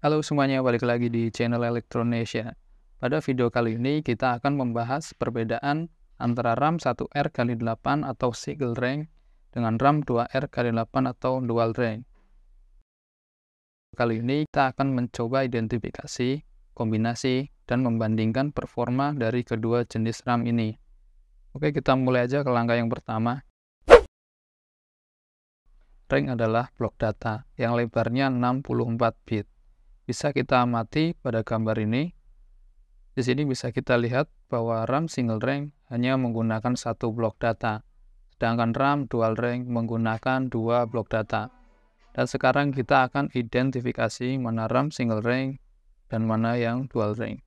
Halo semuanya, balik lagi di channel Elektronesia. Pada video kali ini kita akan membahas perbedaan antara RAM 1R×8 atau single rank dengan RAM 2R×8 atau dual rank. Kali ini kita akan mencoba identifikasi, kombinasi, dan membandingkan performa dari kedua jenis RAM ini. Oke, kita mulai aja ke langkah yang pertama. Rank adalah blok data yang lebarnya 64 bit. Bisa kita amati pada gambar ini. Di sini bisa kita lihat bahwa RAM single rank hanya menggunakan satu blok data, sedangkan RAM dual rank menggunakan dua blok data. Dan sekarang kita akan identifikasi mana RAM single rank dan mana yang dual rank.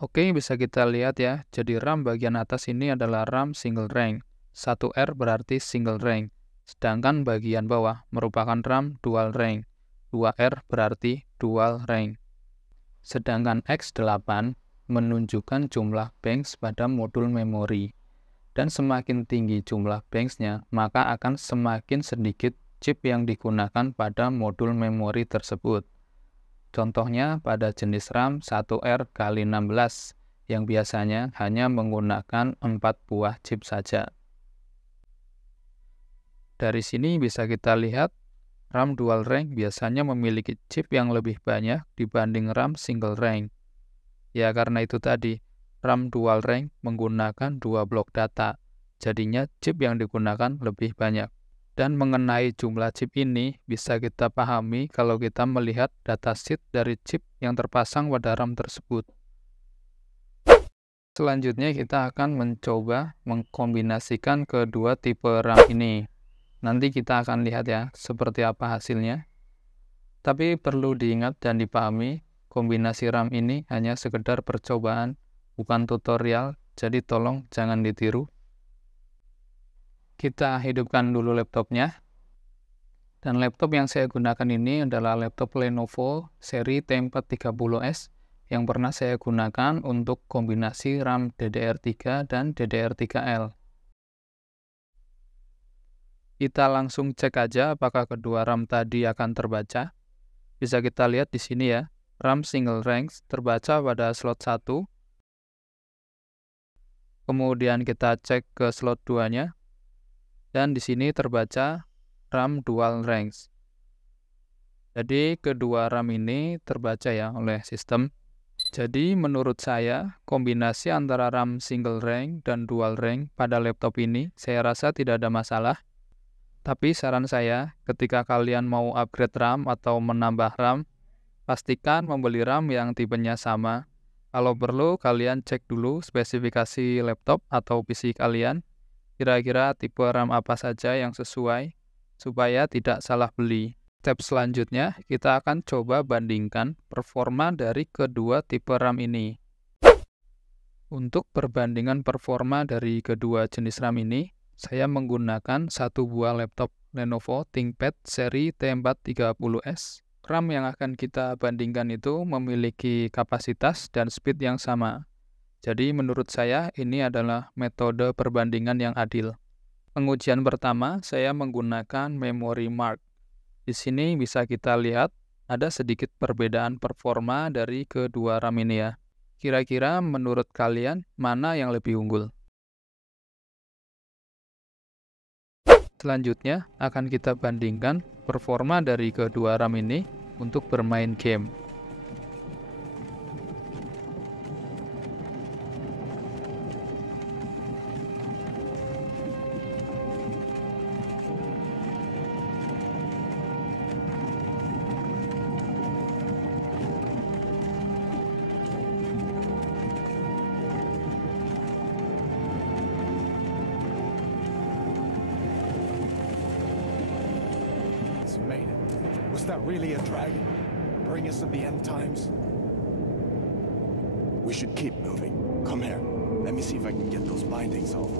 Oke, bisa kita lihat ya. Jadi RAM bagian atas ini adalah RAM single rank. 1R berarti single rank. Sedangkan bagian bawah merupakan RAM dual rank. 2R berarti dual rank. Sedangkan X8 menunjukkan jumlah banks pada modul memori. Dan semakin tinggi jumlah banksnya, maka akan semakin sedikit chip yang digunakan pada modul memori tersebut. Contohnya pada jenis RAM 1R×16 yang biasanya hanya menggunakan 4 buah chip saja. Dari sini bisa kita lihat RAM dual rank biasanya memiliki chip yang lebih banyak dibanding RAM single rank. Ya karena itu tadi, RAM dual rank menggunakan dua blok data, jadinya chip yang digunakan lebih banyak. Dan mengenai jumlah chip ini bisa kita pahami kalau kita melihat datasheet dari chip yang terpasang pada RAM tersebut. Selanjutnya kita akan mencoba mengkombinasikan kedua tipe RAM ini. Nanti kita akan lihat ya, seperti apa hasilnya. Tapi perlu diingat dan dipahami, kombinasi RAM ini hanya sekedar percobaan, bukan tutorial, jadi tolong jangan ditiru. Kita hidupkan dulu laptopnya. Dan laptop yang saya gunakan ini adalah laptop Lenovo seri T430S yang pernah saya gunakan untuk kombinasi RAM DDR3 dan DDR3L. Kita langsung cek aja apakah kedua RAM tadi akan terbaca. Bisa kita lihat di sini ya, RAM single rank terbaca pada slot 1. Kemudian kita cek ke slot 2-nya. Dan di sini terbaca RAM dual rank. Jadi kedua RAM ini terbaca ya oleh sistem. Jadi menurut saya kombinasi antara RAM single rank dan dual rank pada laptop ini saya rasa tidak ada masalah. Tapi saran saya, ketika kalian mau upgrade RAM atau menambah RAM, pastikan membeli RAM yang tipenya sama. Kalau perlu, kalian cek dulu spesifikasi laptop atau PC kalian, kira-kira tipe RAM apa saja yang sesuai, supaya tidak salah beli. Step selanjutnya, kita akan coba bandingkan performa dari kedua tipe RAM ini. Untuk perbandingan performa dari kedua jenis RAM ini, saya menggunakan satu buah laptop Lenovo ThinkPad seri T430S. RAM yang akan kita bandingkan itu memiliki kapasitas dan speed yang sama. Jadi menurut saya ini adalah metode perbandingan yang adil. Pengujian pertama saya menggunakan Memory Mark. Di sini bisa kita lihat ada sedikit perbedaan performa dari kedua RAM ini ya. Kira-kira menurut kalian mana yang lebih unggul? Selanjutnya akan kita bandingkan performa dari kedua RAM ini untuk bermain game. Made it. Was that really a dragon? Bring us to the end times? We should keep moving. Come here. Let me see if I can get those bindings off.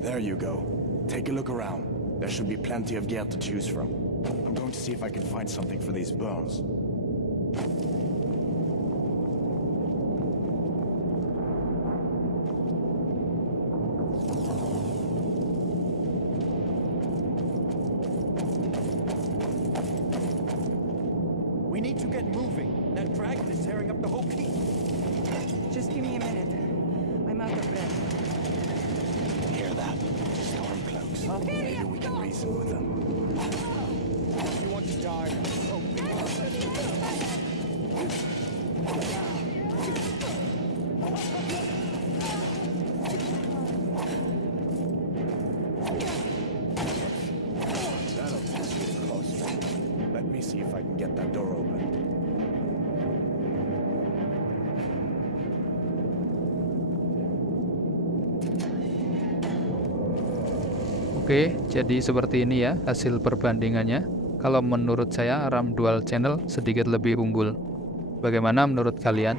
There you go. Take a look around. There should be plenty of gear to choose from. I'm going to see if I can find something for these burns. tearing up the whole piece. Just give me a minute. I'm out of breath. Hear that? Stormcloaks. Maybe we can reason with them. You want to die? That'll test you close. Let me see if I can get that door open. Oke, jadi seperti ini ya hasil perbandingannya. Kalau menurut saya RAM dual channel sedikit lebih unggul. Bagaimana menurut kalian?